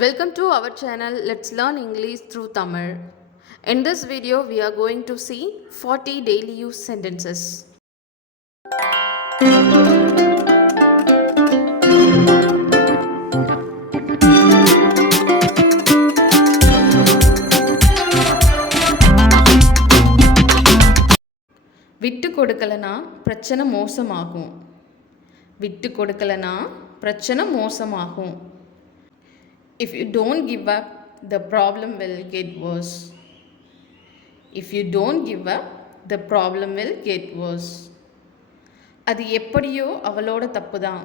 Welcome to our channel. Let's learn English through Tamil. In this video, we are going to see 40 daily use sentences. விட்டு கொடுக்கலனா பிரச்சனை மோசமாகும். விட்டு கொடுக்கலனா பிரச்சனை மோசமாகும். If you don't give up, the problem will get worse. If you don't give up, the problem will get worse. அது எப்படியோ அவளோட தப்பு தான்.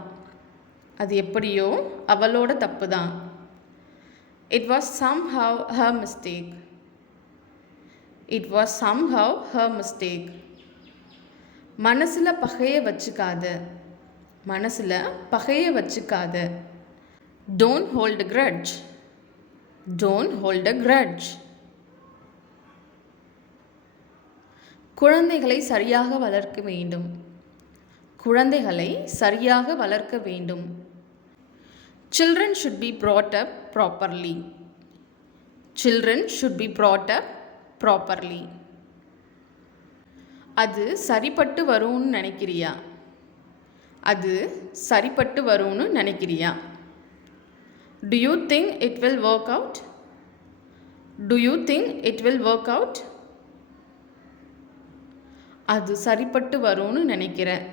அது எப்படியோ அவளோட தப்பு தான். It was somehow her mistake. It was somehow her mistake. மனசில் பகையை வச்சுக்காத. மனசில் பகையை வச்சுக்காத. Don't hold a grudge. Don't hold a grudge. குழந்தைகளை சரியாக வளர்க்க வேண்டும். குழந்தைகளை சரியாக வளர்க்க வேண்டும். Children should be brought up properly. Children should be brought up properly. அது சரிப்பட்டு வரும்னு நினைக்கிறியா? அது சரிப்பட்டு வரும்னு நினைக்கிறியா? Do you think it will work out? Do you think it will work out? அது சரிப்பட்டு வரும்னு நினைக்கிறேன்.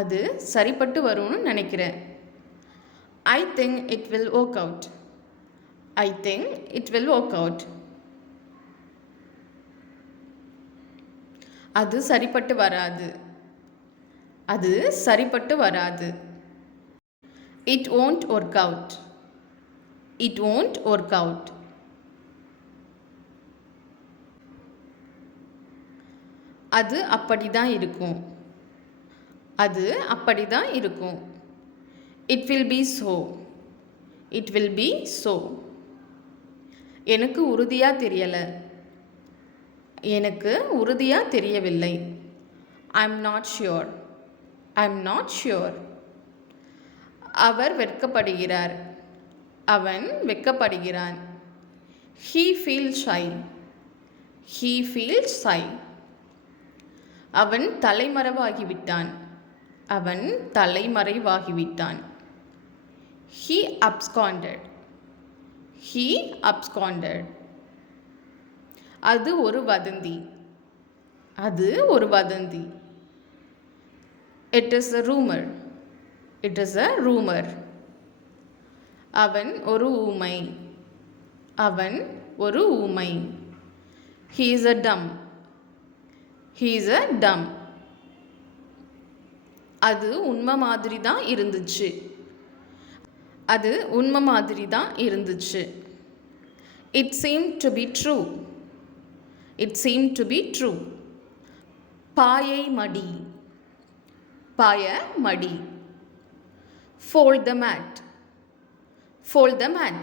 அது சரிப்பட்டு வரும்னு நினைக்கிறேன். I think it will work out. I think it will work out. அது சரிப்பட்டு வராது. அது சரிப்பட்டு வராது. It won't work out. It won't work out. அது அப்படிதான் இருக்கும். அது அப்படிதான் இருக்கும். It will be so. It will be so. எனக்கு உறுதியாக தெரியலை. எனக்கு உறுதியாக தெரியவில்லை. I'm not sure. I'm not sure. அவர் வெட்கப்படுகிறார். அவன் வெட்கப்படுகிறான். He feels shy. He feels shy. அவன் தலைமறைவாகிவிட்டான். அவன் தலைமறைவாகிவிட்டான். He absconded. He absconded. அது ஒரு வதந்தி. அது ஒரு வதந்தி. It is a rumor. It is a rumor. அவன் ஒரு ஊமை. அவன் ஒரு ஊமை. He is a dumb. He is a dumb. அது உண்மை மாதிரி தான் இருந்துச்சு. அது உண்மை மாதிரி தான் இருந்துச்சு. It seemed to be true. It seemed to be true. பாயை மடி. பாய மடி. Fold the mat. Fold the mat.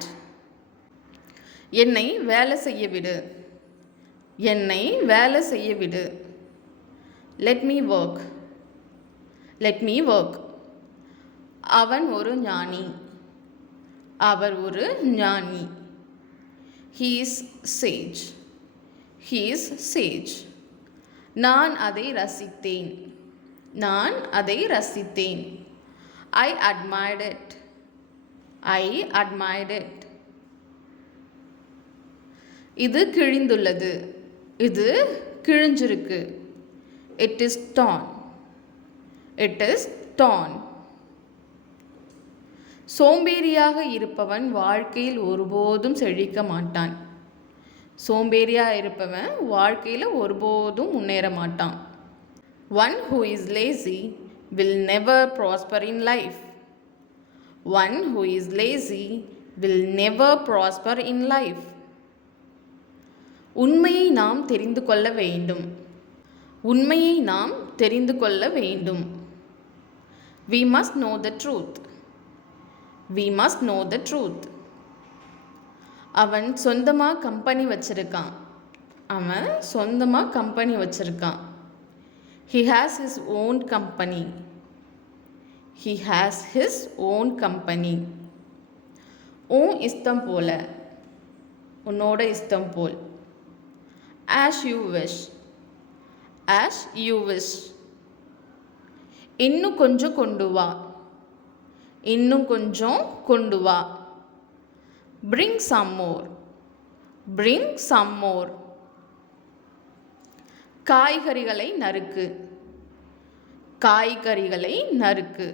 என்னை வேலை செய்ய விடு. என்னை வேலை செய்ய விடு. Let me work. Let me work. அவன் ஒரு ஞானி. அவர் ஒரு ஞானி. He is sage. He is sage. நான் அதை ரசித்தேன். நான் அதை ரசித்தேன். I admired it. I admired it. இது கிழிந்துள்ளது. இது கிழிஞ்சிருக்கு. It is torn. It is torn. சோம்பேறியாக இருப்பவன் வாழ்க்கையில் ஒருபோதும் செழிக்க மாட்டான். சோம்பேறியாக இருப்பவன் வாழ்க்கையில் ஒருபோதும் முன்னேற மாட்டான். One who is lazy will never prosper in life. One who is lazy will never prosper in life. உண்மையை நாம் தெரிந்து கொள்ள வேண்டும். உண்மையை நாம் தெரிந்து கொள்ள வேண்டும். We must know the truth. We must know the truth. அவன் சொந்தமாக கம்பெனி வச்சிருக்கான். அவன் சொந்தமாக கம்பெனி வச்சிருக்கான். He has his own company. He has his own company. உன் இஷ்டம் போல, உன்னோட இஷ்டம் போல். as you wish, as you wish. இன்னும் கொஞ்சம் கொண்டு வா, இன்னும் கொஞ்சம் கொண்டு வா. bring some more, bring some more. காய்கறிகளை நறுக்கு, காய்கறிகளை நறுக்கு.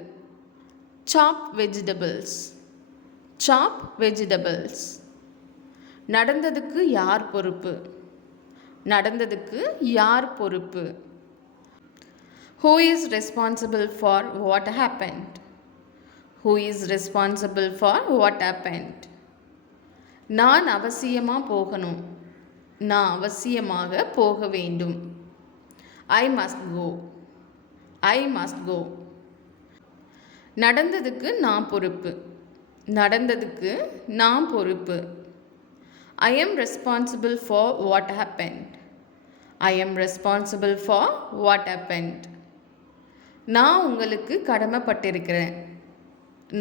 chop vegetables, chop vegetables. நடந்ததுக்கு யார் பொறுப்பு, நடந்ததுக்கு யார் பொறுப்பு. who is responsible for what happened, who is responsible for what happened. நான் அவசியமாக போகணும், நான் அவசியமாக போக வேண்டும். I must go, I must go. நடந்ததுக்கு நான் பொறுப்பு, நடந்ததுக்கு நான் பொறுப்பு. I am responsible for what happened, I am responsible for what happened. நான் உங்களுக்கு கடமைப்பட்டிருக்கிறேன்,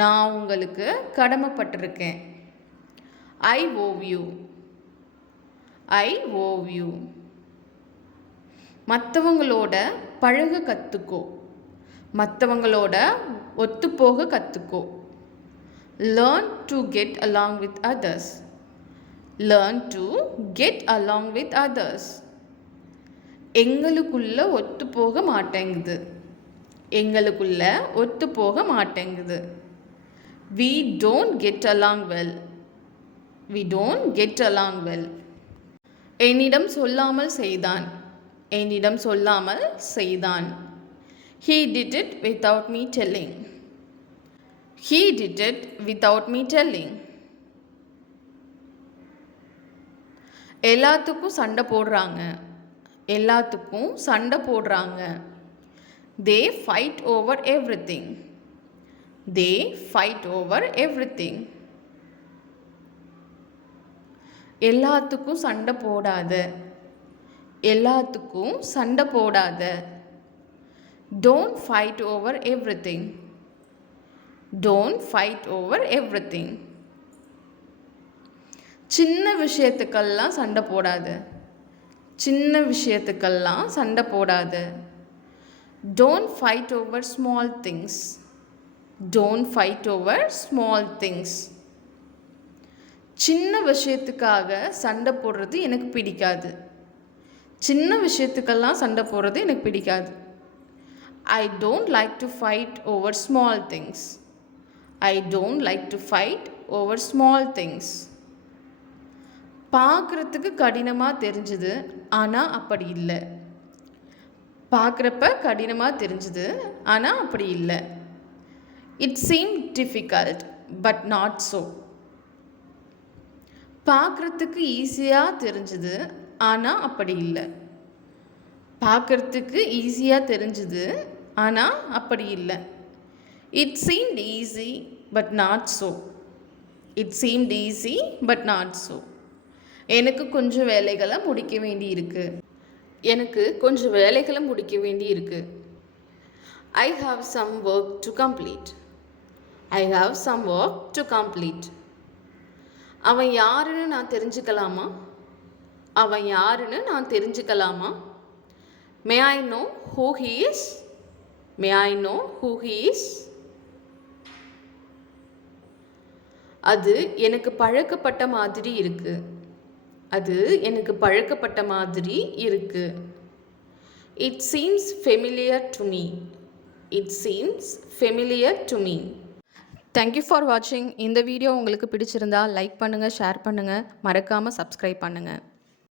நான் உங்களுக்கு கடமைப்பட்டிருக்கேன். I owe you, I owe you. மற்றவங்களோட பழக கற்றுக்கோ, மற்றவங்களோட ஒத்துப்போக கற்றுக்கோ. learn to get along with others, learn to get along with others. எங்களுக்குள்ள ஒத்துப்போக மாட்டேங்குது, எங்களுக்குள்ள ஒத்துப்போக மாட்டேங்குது. we don't get along well, we don't get along well. என்னிடம் சொல்லாமல் செய்தான், என்னிடம் சொல்லாமல் செய்தான். he did it without me telling, he did it without me telling. எல்லாத்துக்கும் சண்டை போடுறாங்க, எல்லாத்துக்கும் சண்டை போடுறாங்க. they fight over everything, they fight over everything. எல்லாத்துக்கும் சண்டை போடாத, எல்லாத்துக்கும் சண்டை போடாத. don't fight over everything, don't fight over everything. சின்ன விஷயத்துக்கெல்லாம் சண்டை போடாத, சின்ன விஷயத்துக்கெல்லாம் சண்டை போடாத. don't fight over small things, don't fight over small things. சின்ன விஷயத்துக்காக சண்டை போடுறது எனக்கு பிடிக்காது, சின்ன விஷயத்துக்கெல்லாம் சண்டை போடுறது எனக்கு பிடிக்காது. I don't like to fight over small things, I don't like to fight over small things. பார்க்குறதுக்கு கடினமாக தெரிஞ்சுது, ஆனால் அப்படி இல்லை. பார்க்குறப்ப கடினமாக தெரிஞ்சுது, ஆனால் அப்படி இல்லை. it seemed difficult but not so. பார்க்குறதுக்கு ஈஸியாக தெரிஞ்சுது, ஆனால் அப்படி இல்லை. பார்க்குறதுக்கு ஈஸியாக தெரிஞ்சுது, ஆனால் அப்படி இல்லை. it seemed easy but not so, it seemed easy but not so. எனக்கு கொஞ்சம் வேலைகளை முடிக்க வேண்டி இருக்கு, எனக்கு கொஞ்சம் வேலைகளை முடிக்க வேண்டி இருக்கு. I have some work to complete, I have some work to complete. அவன் யாருன்னு நான் தெரிஞ்சுக்கலாமா, அவன் யாருன்னு நான் தெரிஞ்சுக்கலாமா. may I know who he is, may I know who he is. அது எனக்கு பழக்கப்பட்ட மாதிரி இருக்கு, அது எனக்கு பழக்கப்பட்ட மாதிரி இருக்கு. it seems familiar to me, it seems familiar to me. Thank you for watching. இந்த வீடியோ உங்களுக்கு பிடிச்சிருந்தா லைக் பண்ணுங்கள், ஷேர் பண்ணுங்கள், மறக்காமல் சப்ஸ்கிரைப் பண்ணுங்கள்.